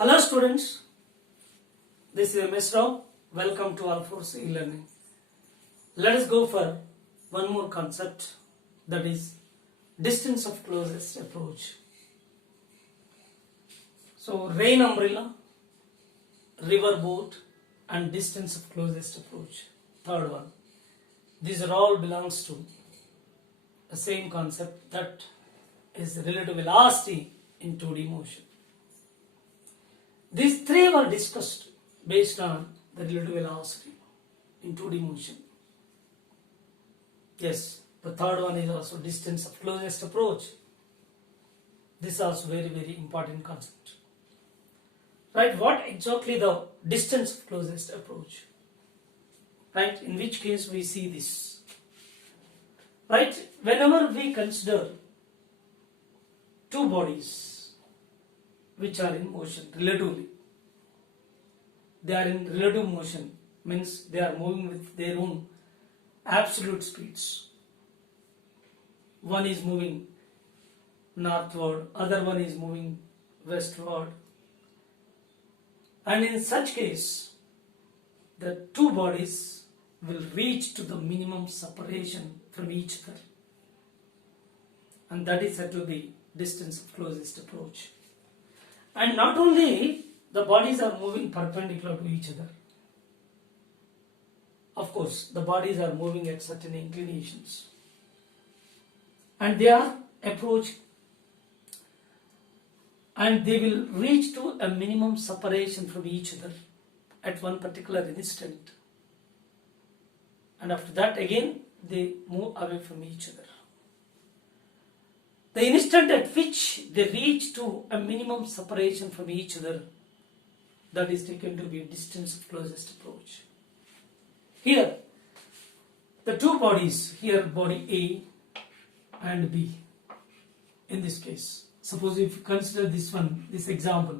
Hello students, this is MS Rao. Welcome to All Force e-learning. Let us go for one more concept, that is distance of closest approach. So rain umbrella, river boat and distance of closest approach. Third one. These are all belongs to the same concept, that is relative velocity in 2D motion. These three were discussed based on the relative velocity in 2D motion. Yes, the third one is also distance of closest approach. This is also very important concept. Right, what exactly the distance of closest approach? Right, in which case we see this. Right, whenever we consider two bodies which are in motion relatively, they are in relative motion, means they are moving with their own absolute speeds. One is moving northward, other one is moving westward, and in such case the two bodies will reach to the minimum separation from each other, and that is said to be distance of closest approach. And not only the bodies are moving perpendicular to each other, of course the bodies are moving at certain inclinations, and they are approaching, and they will reach to a minimum separation from each other at one particular instant, and after that again they move away from each other. The instant at which they reach to a minimum separation from each other, that is taken to be distance of closest approach. Here, the two bodies, here body A and B, in this case, suppose if you consider this one, this example,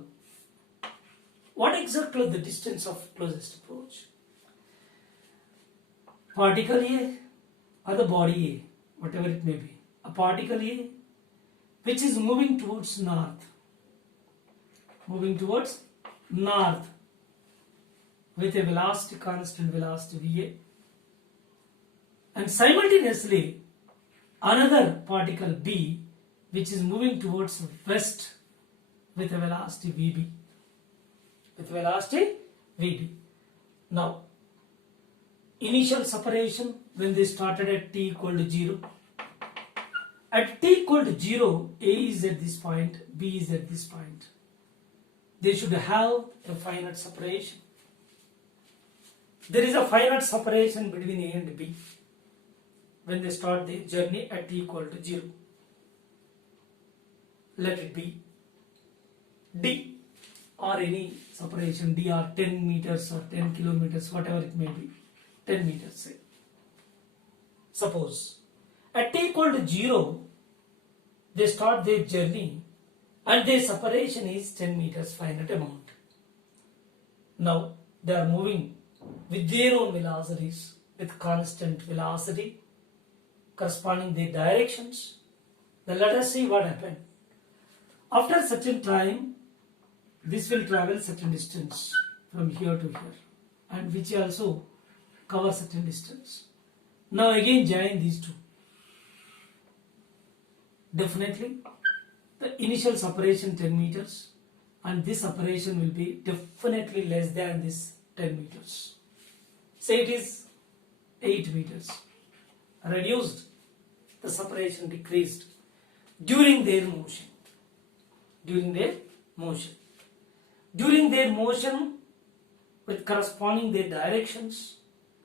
what exactly the distance of closest approach? Particle A or the body A, whatever it may be, a particle A which is moving towards north with a velocity, constant velocity Va, and simultaneously another particle B which is moving towards west with a velocity Vb. Now, initial separation when they started at t equal to 0. At t equal to 0, A is at this point, B is at this point. They should have a finite separation. There is a finite separation between A and B when they start their journey at t equal to 0. Let it be D or any separation, D or 10 meters or 10 kilometers, whatever it may be, 10 meters say. Suppose at t equal to 0, they start their journey and their separation is 10 meters finite amount. Now they are moving with their own velocities, with constant velocity, corresponding their directions. Then let us see what happened. After a certain time, this will travel certain distance from here to here, and which also cover certain distance. Now again join these two. Definitely the initial separation 10 meters, and this separation will be definitely less than this 10 meters. Say it is 8 meters. Reduced, the separation decreased during their motion. During their motion with corresponding their directions,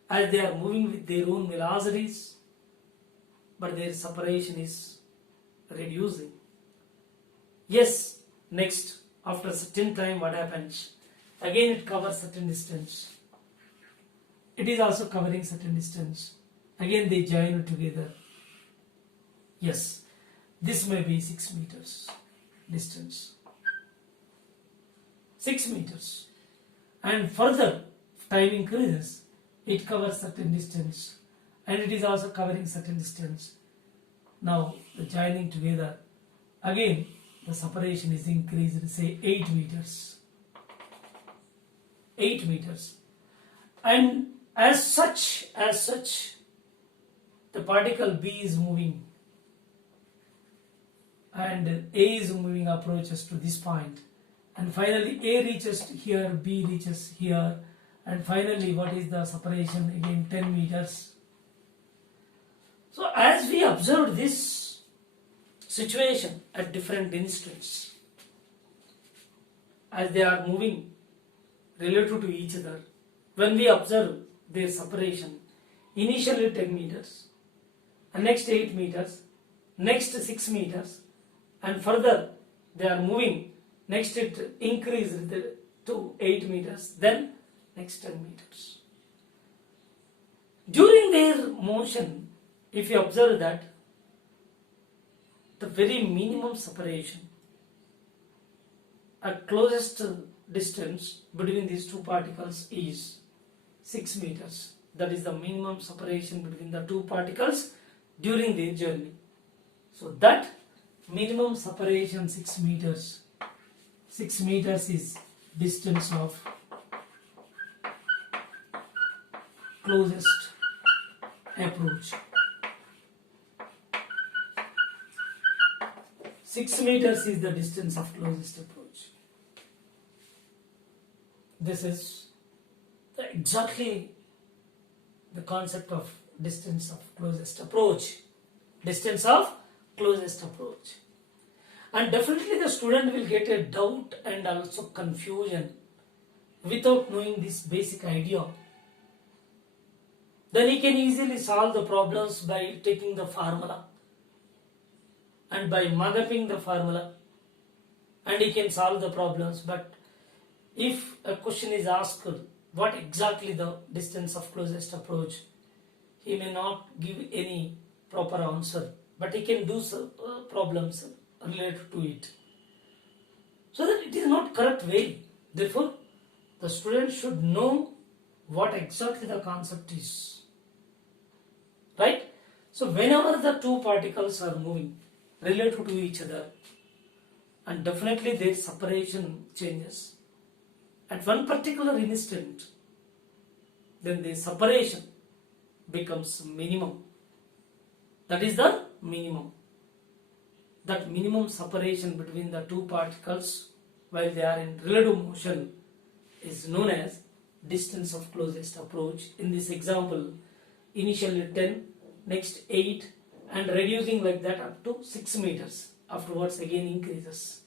as they are moving with their own velocities, but their separation is reducing. Yes, next, after a certain time, what happens? Again it covers certain distance. It is also covering certain distance. Again they join together. Yes, this may be 6 meters distance. 6 meters. And further time increases, it covers certain distance, and it is also covering certain distance. Now the joining together, again the separation is increased, say 8 meters. 8 meters. And as such, the particle B is moving and A is moving approaches to this point, and finally A reaches here, B reaches here, and finally what is the separation? Again 10 meters. So as we observed this situation at different instants, as they are moving relative to each other, when we observe their separation, initially 10 meters, and next 8 meters, next 6 meters, and further they are moving, next it increased to 8 meters, then next 10 meters. During their motion, if you observe that the very minimum separation at closest distance between these two particles is 6 meters. That is the minimum separation between the two particles during their journey. So that minimum separation 6 meters. 6 meters is distance of closest approach. 6 meters is the distance of closest approach. This is exactly the concept of distance of closest approach. Distance of closest approach. And definitely the student will get a doubt and also confusion without knowing this basic idea. Then he can easily solve the problems by taking the formula and by mug-upping the formula, and he can solve the problems. But if a question is asked, what exactly the distance of closest approach, he may not give any proper answer, but he can do some problems related to it. So that it is not correct way. Therefore, the student should know what exactly the concept is. Right? So whenever the two particles are moving relative to each other, and definitely their separation changes at one particular instant, then the separation becomes minimum. That is the minimum. That minimum separation between the two particles while they are in relative motion is known as distance of closest approach. In this example, initially 10, next 8, and reducing like that up to 6 meters. Afterwards again increases.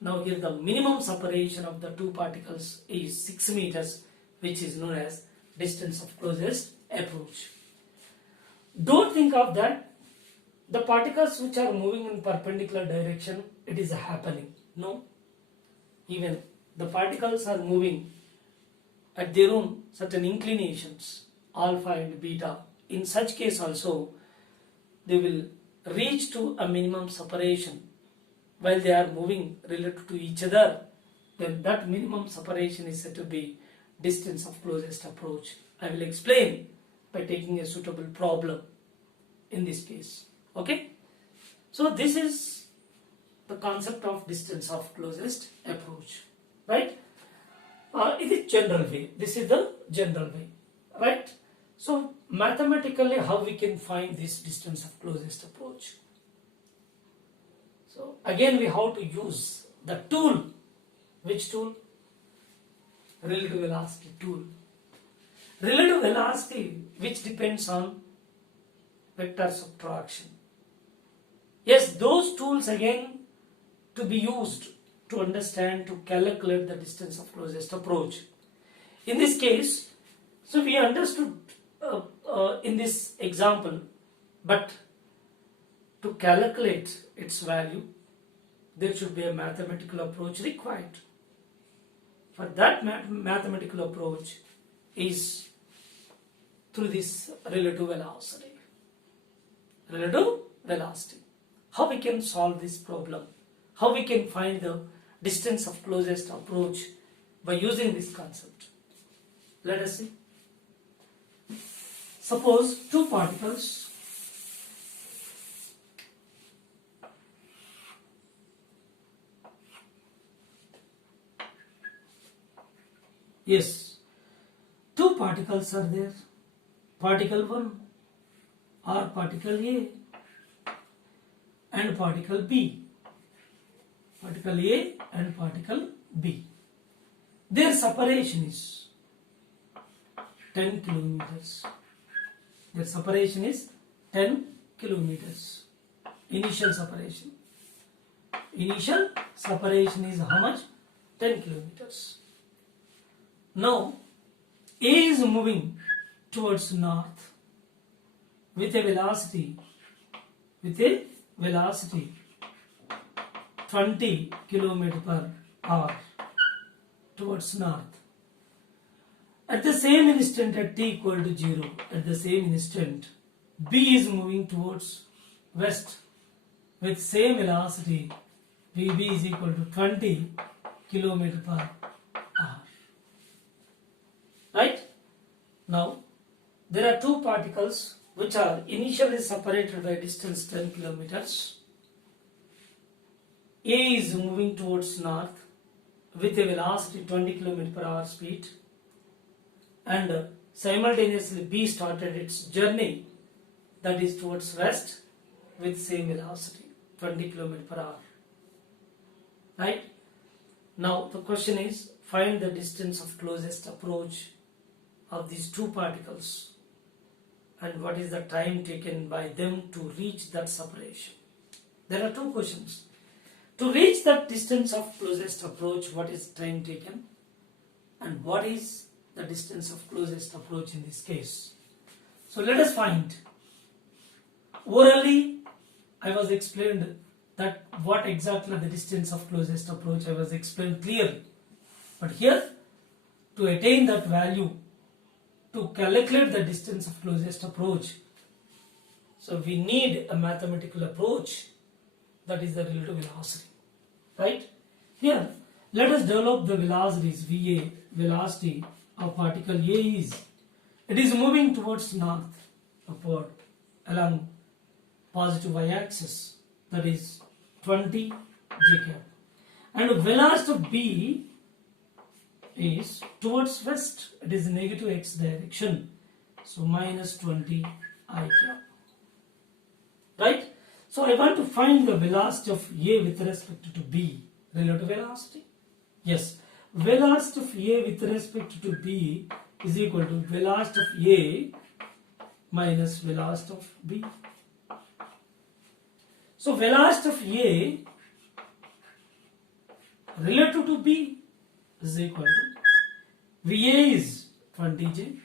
Now here the minimum separation of the two particles is 6 meters, which is known as distance of closest approach. Don't think of that the particles which are moving in perpendicular direction, it is happening. No. Even the particles are moving at their own certain inclinations, alpha and beta. In such case also, they will reach to a minimum separation while they are moving relative to each other. Then that minimum separation is said to be distance of closest approach. I will explain by taking a suitable problem in this case. Okay? So this is the concept of distance of closest approach. Right? It is general way. This is the general way. Right? So mathematically, how we can find this distance of closest approach? So again we have to use the tool. Which tool? Relative velocity tool. Relative velocity, which depends on vector subtraction. Yes, those tools again to be used to understand, to calculate the distance of closest approach. In this case, so we understood in this example, but to calculate its value, there should be a mathematical approach required. For that mathematical approach is through this relative velocity. Relative velocity. How we can solve this problem? How we can find the distance of closest approach by using this concept? Let us see. Suppose two particles Yes, two particles are there. Particle 1 or particle A and particle B. Particle A and particle B. Their separation is 10 kilometers. Their separation is 10 kilometers. Initial separation. Initial separation is how much? 10 kilometers. Now, A is moving towards north with a velocity 20 km per hour towards north. At the same instant at t equal to 0, at the same instant, B is moving towards west with same velocity. Vb is equal to 20 km per hour. Right? Now, there are two particles which are initially separated by distance 10 kilometers. A is moving towards north with a velocity 20 km per hour speed, and simultaneously B started its journey, that is towards west, with same velocity 20 km per hour. Right? Now the question is, find the distance of closest approach of these two particles and what is the time taken by them to reach that separation. There are two questions. To reach that distance of closest approach, what is time taken and what is the distance of closest approach in this case? So let us find. Orally, I was explained that what exactly the distance of closest approach I was explained clearly. But here, to attain that value, to calculate the distance of closest approach, so we need a mathematical approach, that is the relative velocity. Right? Here, let us develop the velocities. VA, velocity of particle A is, it is moving towards north, upward, along positive y-axis, that is 20 j cap. And velocity of B is towards west, it is negative x direction, so minus 20 I cap. Right? So I want to find the velocity of A with respect to B, relative velocity. Yes, velocity of A with respect to B is equal to velocity of A minus velocity of B. So velocity of A relative to B is equal to VA is 20J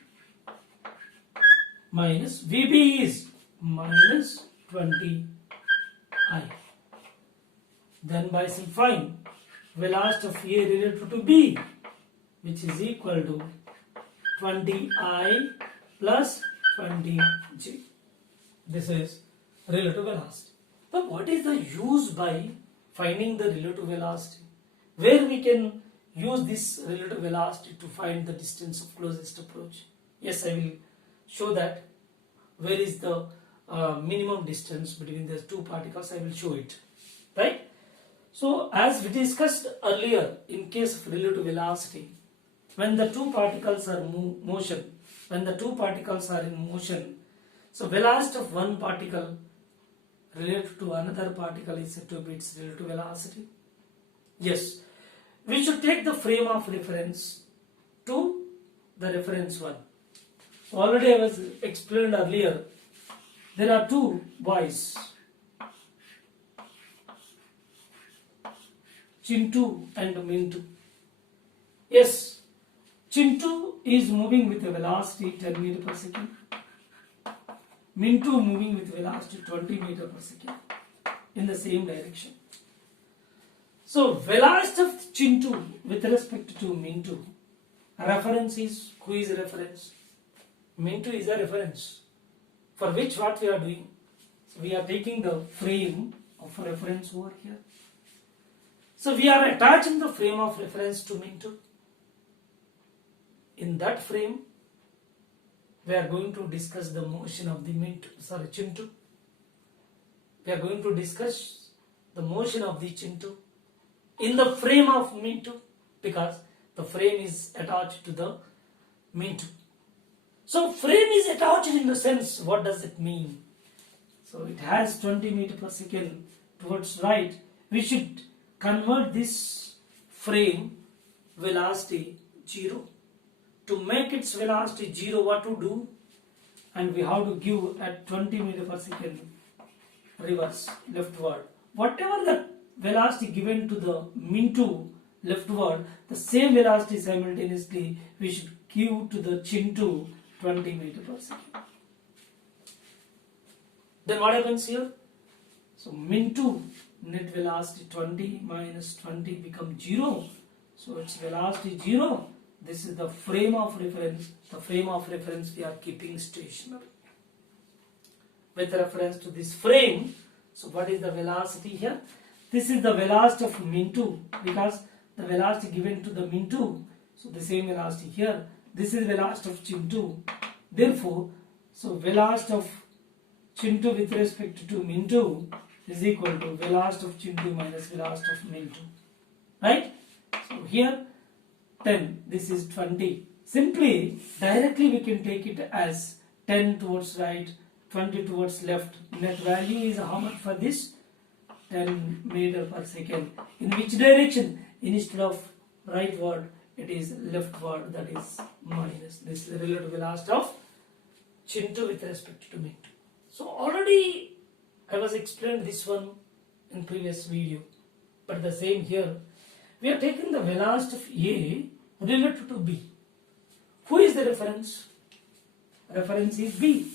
minus VB is minus 20I. Then by simplifying, velocity of A relative to B, which is equal to 20I plus 20J. This is relative velocity. But what is the use by finding the relative velocity? Where we can use this relative velocity to find the distance of closest approach? Yes, I will show that. Where is the minimum distance between the two particles? I will show it. Right? So, as we discussed earlier, in case of relative velocity, when the two particles are in motion, so velocity of one particle relative to another particle is said to be its relative velocity. Yes, we should take the frame of reference to the reference one. So already I was explained earlier, there are two boys, Chintu and Mintu. Yes, Chintu is moving with a velocity 10 meter per second. Mintu moving with velocity 20 meter per second in the same direction. So velocity of Chintu with respect to Mintu, reference is, who is reference? Mintu is a reference. For which what we are doing? So we are taking the frame of reference over here. So we are attaching the frame of reference to Mintu. In that frame, we are going to discuss the motion of the Chintu. We are going to discuss the motion of the Chintu in the frame of Mintu, because the the frame is attached to the mean 2. So frame is attached in the sense, what does it mean? So it has 20 meter per second towards right. We should convert this frame velocity 0. To make its velocity 0, what to do? And we have to give at 20 meter per second reverse, leftward. Whatever the velocity given to the mean 2 leftward, the same velocity simultaneously we should give to the chin 2 20 meter per second. Then what happens here? So min 2 net velocity 20 minus 20 becomes 0. So its velocity 0. This is the frame of reference. The frame of reference we are keeping stationary. With reference to this frame, so what is the velocity here? This is the velocity of min 2 because the velocity given to the min 2. So the same velocity here. This is velocity of chin 2. Therefore, so velocity of chin 2 with respect to min 2 is equal to velocity of chin 2 minus velocity of min 2. Right? So here 10, this is 20. Simply, directly we can take it as 10 towards right, 20 towards left. Net value is how much for this? 10 meter per second. In which direction? Instead of rightward, it is leftward, that is minus. This is the relative velocity of chin 2 with respect to min 2. So already I was explained this one in previous video, but the same here. We are taking the velocity of A related to B. Who is the reference? Reference is B.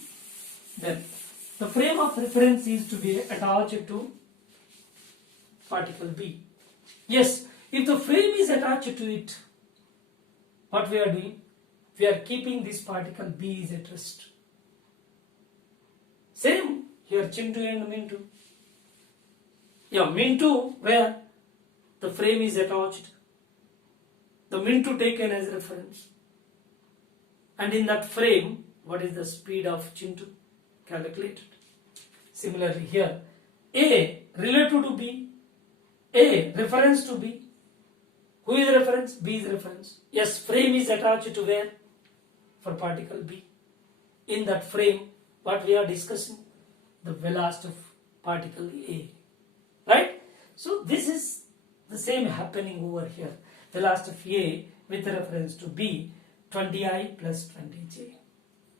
Then the frame of reference is to be attached to particle B. Yes, if the frame is attached to it, what we are doing? We are keeping this particle B is at rest. Same here, chin 2 and min 2. Yeah, min 2 where the frame is attached. The min 2 taken as reference. And in that frame, what is the speed of chin 2? Calculated. Similarly here, A relative to B, A reference to B. Who is reference? B is reference. Yes, frame is attached to where? For particle B. In that frame, what we are discussing? The velocity of particle A. Right? So this is the same happening over here. Velocity of A with reference to B, 20I plus 20J.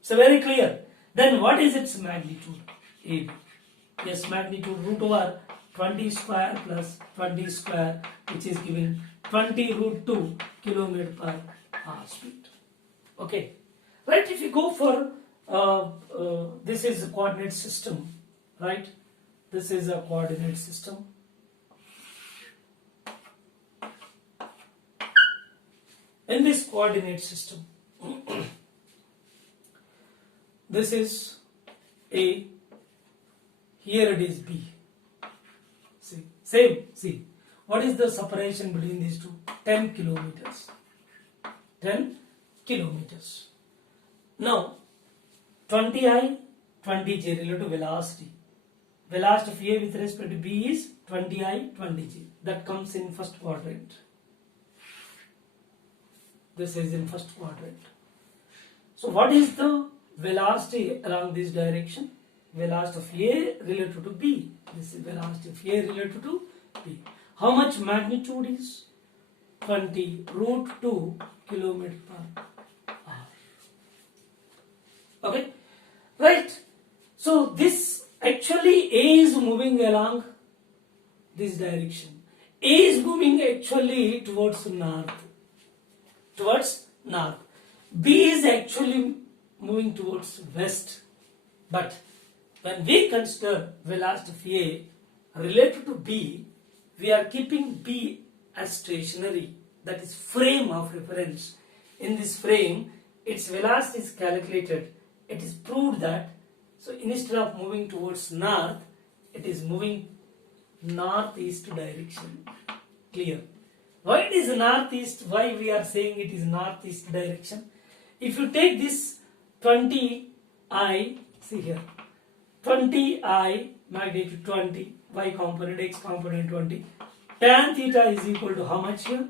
So very clear. Then what is its magnitude? AB. Yes, magnitude root over 20 square plus 20 square, which is given 20 root 2 kilometer per hour speed. Okay. Right, if you go for this is a coordinate system, right? This is a coordinate system. In this coordinate system, this is A, here it is B. See, same, see. What is the separation between these two? 10 kilometers. 10 kilometers. Now, 20I, 20J relative velocity. Velocity of A with respect to B is 20I, 20J. That comes in first quadrant. This is in first quadrant. So what is the velocity along this direction? Velocity of A related to B. This is velocity of A related to B. How much magnitude is? 20 root 2 kilometer per hour. Okay, right. So this actually A is moving along this direction. A is moving actually towards north. Towards north. B is actually moving towards west. But when we consider velocity of A related to B, we are keeping B as stationary. That is frame of reference. In this frame, its velocity is calculated. It is proved that, so instead of moving towards north, it is moving northeast direction. Clear? Why it is northeast? Why we are saying it is northeast direction? If you take this 20I, see here, 20I magnitude 20, y component, x component 20, tan theta is equal to how much here?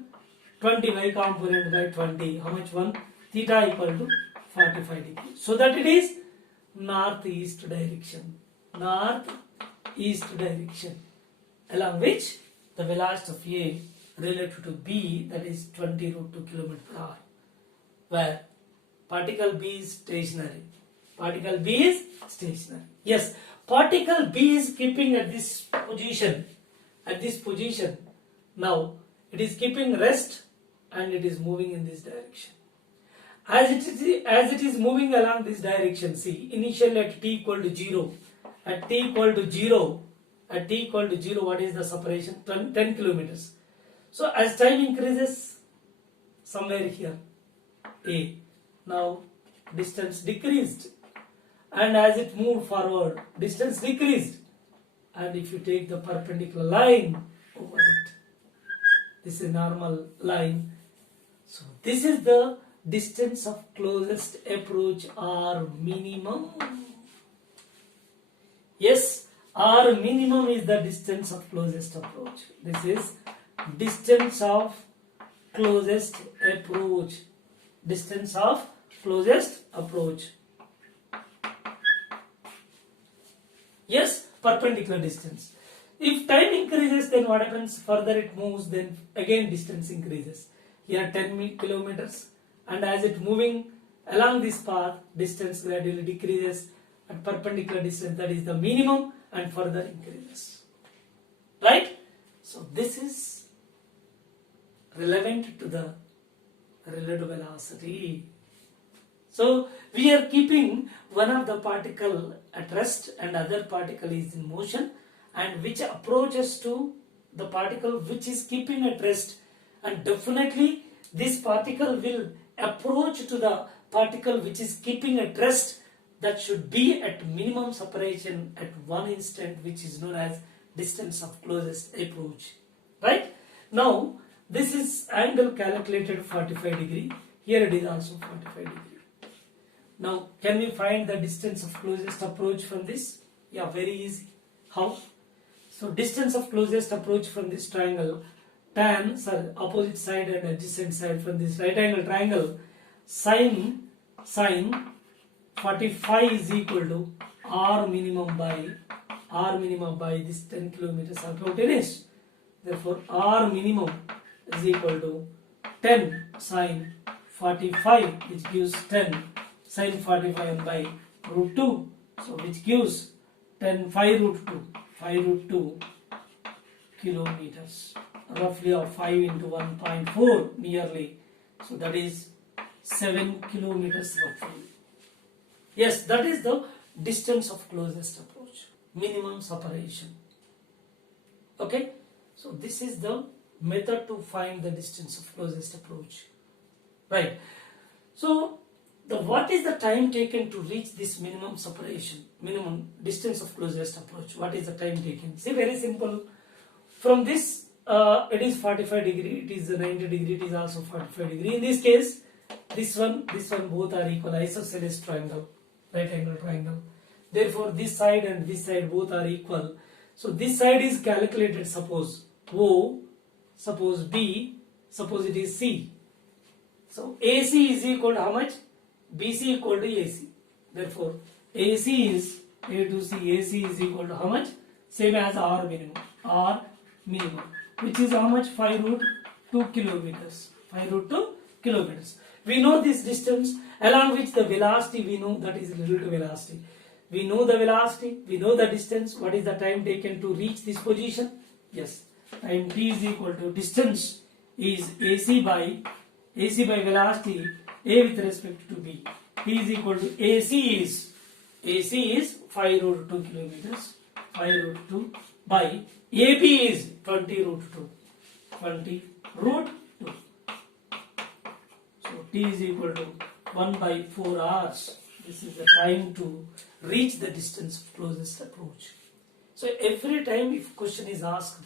20 y component by 20. How much 1? Theta equal to 45 degrees. So that it is northeast direction. Northeast direction. Along which the velocity of A relative to B, that is 20 root 2 km per hour. Where particle B is stationary. Particle B is stationary. Yes, particle B is keeping at this position. At this position. Now it is keeping rest and it is moving in this direction. As it is moving along this direction, see, initially at t equal to 0, at t equal to 0, what is the separation? 10 kilometers. So as time increases, somewhere here, A, now distance decreased, and as it moved forward, distance decreased, and if you take the perpendicular line over it, this is a normal line. So this is the distance of closest approach or minimum. Yes, R minimum is the distance of closest approach. This is distance of closest approach. Distance of closest approach. Yes, perpendicular distance. If time increases, then what happens? Further it moves, then again distance increases. Here 10 kilometers, and as it moving along this path, distance gradually decreases at perpendicular distance, that is the minimum, and further increases. Right? So this is relevant to the relative velocity. So we are keeping one of the particle at rest and other particle is in motion, and which approaches to the particle which is keeping at rest, and definitely this particle will approach to the particle which is keeping at rest, that should be at minimum separation at one instant, which is known as distance of closest approach. Right? Now this is angle calculated 45 degree. Here it is also 45 degree. Now can we find the distance of closest approach from this? Yeah, very easy. How? So distance of closest approach from this triangle, opposite side and adjacent side from this right angle triangle, sine 45 is equal to R minimum by this 10 kilometers of hypotenuse. Therefore R minimum is equal to 10 sine 45, which gives 10 sine 45 by root 2, so which gives 10 5 root 2 kilometers, roughly, or 5 into 1.4 nearly, so that is 7 kilometers roughly. Yes, that is the distance of closest approach, minimum separation. Okay, so this is the method to find the distance of closest approach. Right. So what is the time taken to reach this minimum separation, minimum distance of closest approach? What is the time taken? See, very simple. From this, it is 45 degree, it is 90 degree, it is also 45 degree. In this case, this one both are equal, isosceles triangle, right angle triangle. Therefore, this side and this side both are equal. So this side is calculated, suppose O, suppose B, suppose it is C. So AC is equal to how much? BC equal to AC. Therefore, AC is A to C, AC is equal to how much? Same as R minimum, which is how much? 5 root 2 kilometers. 5 root 2 kilometers. We know this distance, along which the velocity we know, that is relative velocity. We know the velocity, we know the distance. What is the time taken to reach this position? Yes, time t is equal to distance is AC by velocity A with respect to B. T is equal to AC is 5 root 2 kilometers. 5 root 2 by AB is 20 root 2. 20 root 2. So T is equal to 1 by 4 hours. This is the time to reach the distance of closest approach. So every time if question is asked,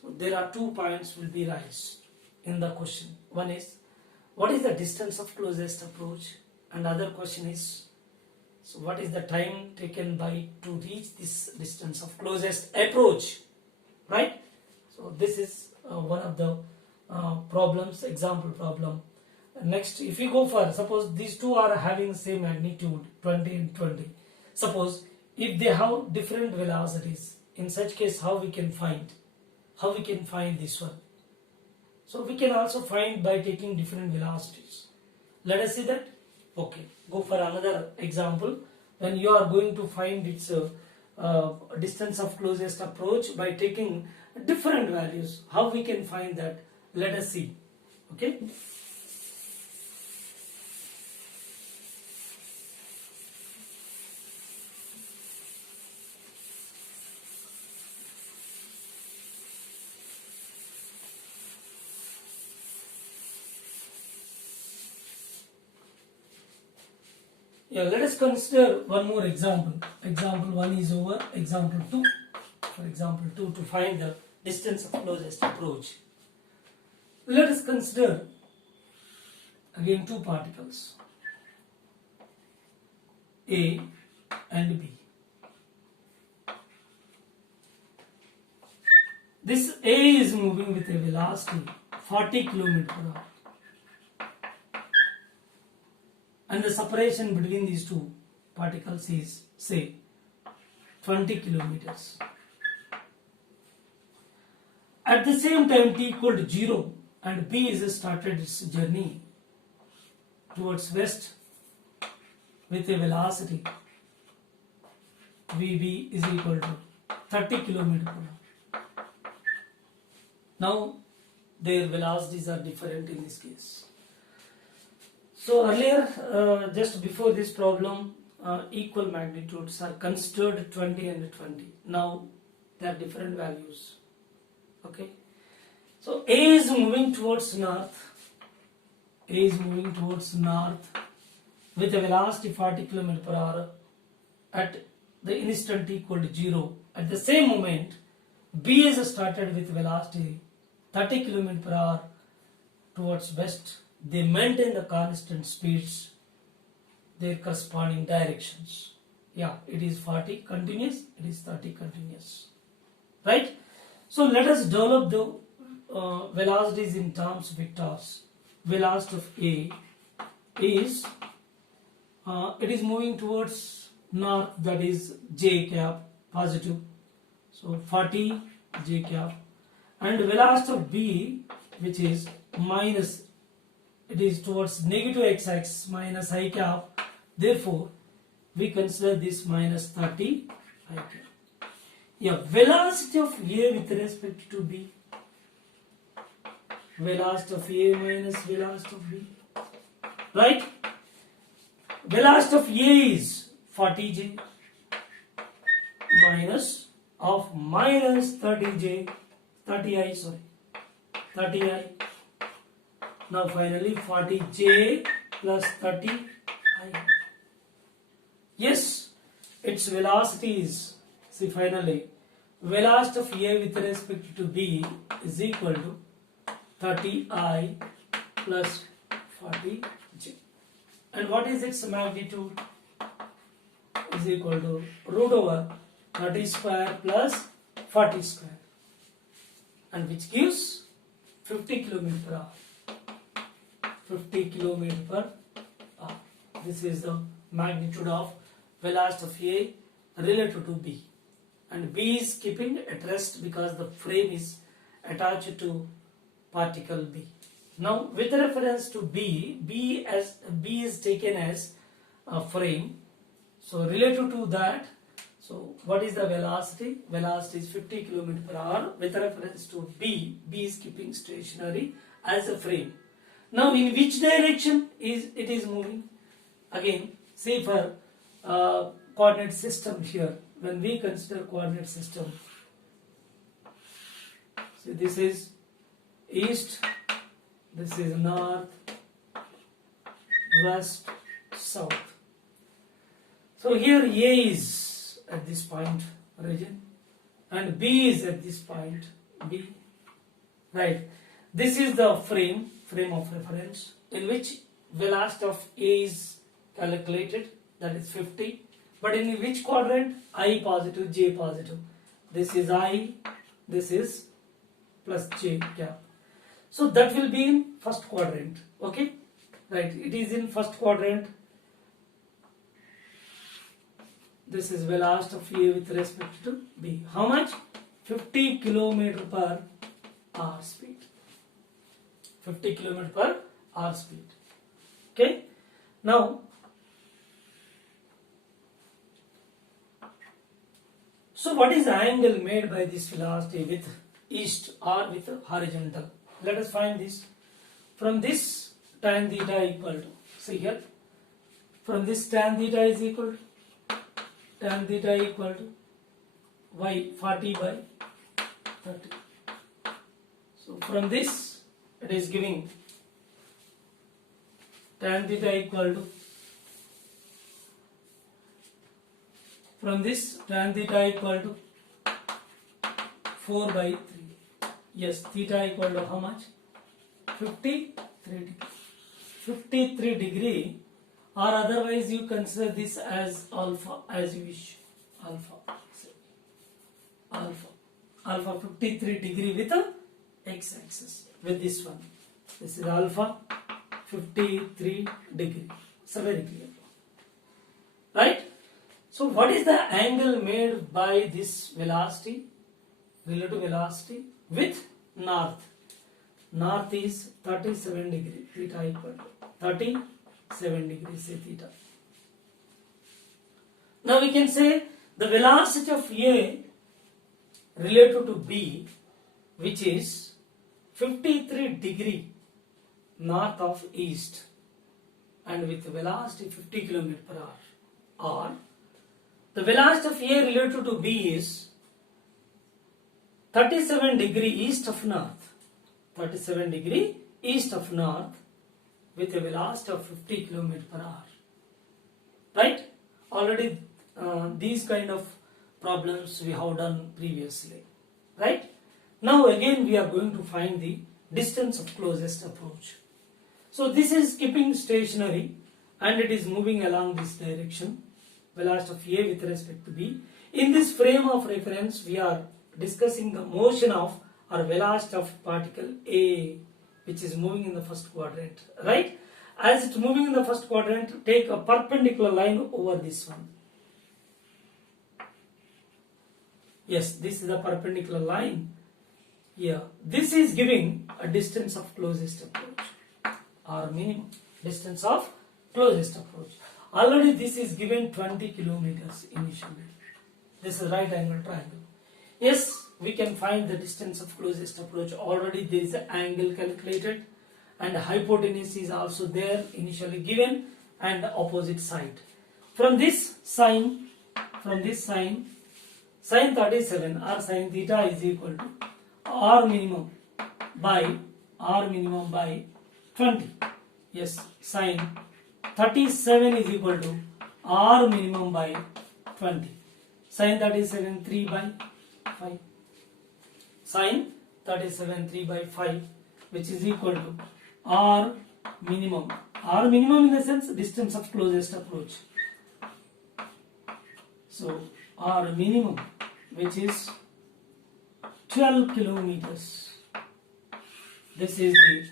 so there are 2 points will be raised in the question. One is, what is the distance of closest approach? And other question is, so what is the time taken by to reach this distance of closest approach? Right? So this is one of the problems, example problem. Next, if you go for, suppose these two are having same magnitude 20 and 20. Suppose if they have different velocities, in such case how we can find this one? So we can also find by taking different velocities. Let us see that. Okay, go for another example. When you are going to find its distance of closest approach by taking different values, how we can find that? Let us see. Okay. Yeah, let us consider one more example. Example 1 is over. Example 2. For example 2, to find the distance of closest approach. Let us consider again two particles, A and B. This A is moving with a velocity 40 km per hour. And the separation between these two particles is, say, 20 kilometers. At the same time, t equal to 0 and B is started its journey towards west with a velocity Vb is equal to 30 km per hour. Now, their velocities are different in this case. So earlier, just before this problem, equal magnitudes are considered 20 and 20. Now they are different values. Okay. So A is moving towards north. A is moving towards north with a velocity 40 km per hour at the instant equal to 0. At the same moment, B is started with velocity 30 km per hour towards west. They maintain the constant speeds, their corresponding directions. Yeah, it is 40 continuous, it is 30 continuous. Right? So let us develop the velocities in terms of vectors. Velocity of A is, it is moving towards north, that is j cap, positive. So 40 j cap. And velocity of B, which is minus, it is towards negative x-axis, minus I cap. Therefore, we consider this minus 30 I cap. Yeah, velocity of A with respect to B. Velocity of A minus velocity of B. Right? Velocity of A is 40j minus of minus 30j, 30i, sorry, 30i. Now finally 40j plus 30i. Yes, its velocity is, see finally, velocity of A with respect to B is equal to 30i plus 40j. And what is its magnitude? Is equal to root over 30 square plus 40 square. And which gives 50 km per hour. 50 km per hour. This is the magnitude of velocity of A relative to B. And B is keeping at rest because the frame is attached to particle B. Now with reference to B, B is taken as a frame. So relative to that, so what is the velocity? Velocity is 50 km per hour. With reference to B, B is keeping stationary as a frame. Now in which direction is it is moving? Again, say for coordinate system here. When we consider coordinate system, see this is east, this is north, west, south. So here A is at this point region and B is at this point B. Right. This is the frame of reference in which velocity of A is calculated, that is 50. But in which quadrant? I positive, J positive. This is I, this is plus J cap. So that will be in first quadrant. Okay, right, it is in first quadrant. This is velocity of A with respect to B. How much? 50 km per hour speed. 50 km per hour speed. Okay, now so what is the angle made by this velocity with east or with horizontal? Let us find this. From this tan theta equal to, see here, from this tan theta is equal to tan theta equal to y 40 by 30. So from this it is giving tan theta equal to, from this tan theta equal to 4 by 3. Yes, theta equal to how much? 53 degree. 53 degree, or otherwise you consider this as alpha, as you wish. Alpha 53 degree with a x-axis, with this one. This is alpha 53 degree. So very clear, right? So what is the angle made by this velocity, relative velocity with north? North is 37 degree, theta equal to 37 degrees, say theta. Now we can say the velocity of A relative to B, which is 53 degree north of east and with velocity 50 km per hour, or the velocity of A relative to B is 37 degree east of north. 37 degree east of north with a velocity of 50 km per hour. Right? Already these kind of problems we have done previously. Right? Now again we are going to find the distance of closest approach. So this is keeping stationary and it is moving along this direction. Velocity of A with respect to B. In this frame of reference we are discussing the motion of or velocity of particle A, which is moving in the first quadrant, right? As it's moving in the first quadrant, take a perpendicular line over this one. Yes, this is the perpendicular line. Yeah, this is giving a distance of closest approach or minimum distance of closest approach. Already this is given 20 kilometers initially. This is right angle triangle. Yes, we can find the distance of closest approach. Already there is an angle calculated and hypotenuse is also there initially given and the opposite side. From this sine sin 37 or sin theta is equal to r minimum by 20. Yes, sin 37 is equal to r minimum by 20. Sin 37 3 by 5. Sin 37 3 by 5, which is equal to r minimum. R minimum in the sense distance of closest approach. So r minimum, which is 12 kilometers. This is the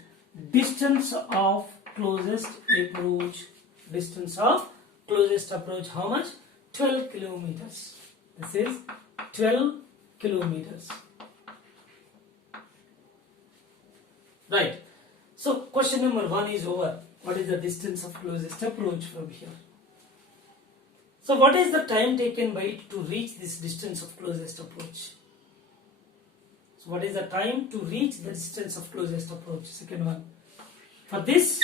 distance of closest approach. Distance of closest approach, how much? 12 kilometers. This is 12 kilometers. Right. So question number 1 is over. What is the distance of closest approach from here? So what is the time taken by it to reach this distance of closest approach? So what is the time to reach the distance of closest approach? Second one. For this,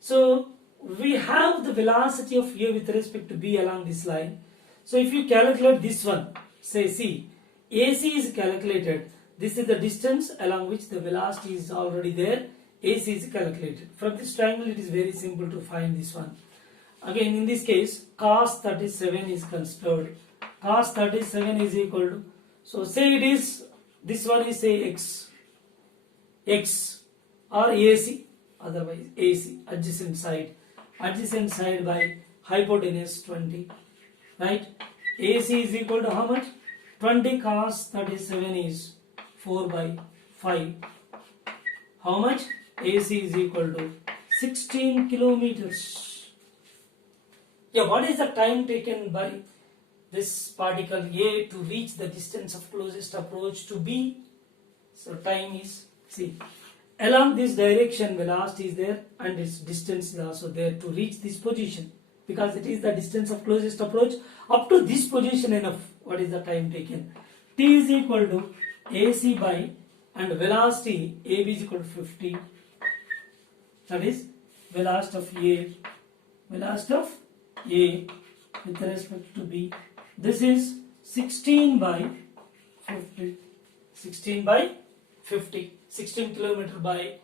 so we have the velocity of A with respect to B along this line. So if you calculate this one, say see, AC is calculated. This is the distance along which the velocity is already there. AC is calculated. From this triangle it is very simple to find this one. Again in this case cos 37 is considered. Cos 37 is equal to, so say it is, this one is say x or AC, otherwise AC, adjacent side by hypotenuse 20, right? AC is equal to how much? 20 cos 37 is 4 by 5 How much? AC is equal to 16 kilometers. Yeah, what is the time taken by this particle A to reach the distance of closest approach to B? So time is, see, along this direction velocity is there and its distance is also there to reach this position, because it is the distance of closest approach up to this position enough. What is the time taken? T is equal to AC by, and velocity AB is equal to 50. That is velocity of A with respect to B. This is 16 by 50. 16 by 50. 16 kilometer by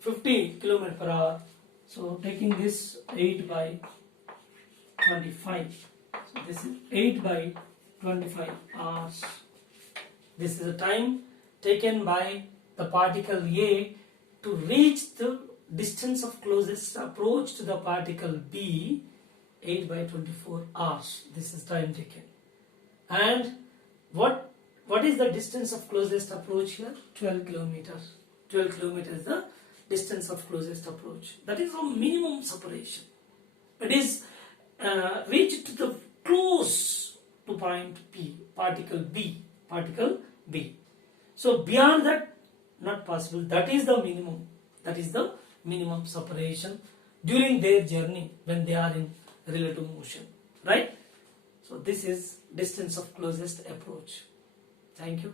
50 kilometer per hour. So taking this 8 by 25. So this is 8 by 25 hours. This is the time taken by the particle A to reach the distance of closest approach to the particle B, 8 by 24 hours. This is time taken. And what is the distance of closest approach here? 12 kilometers. 12 kilometers is the distance of closest approach. That is a minimum separation. It is reached to the close to point P, particle B. So beyond that, not possible. That is the minimum. That is the minimum separation during their journey when they are in relative motion, right? So this is distance of closest approach. Thank you.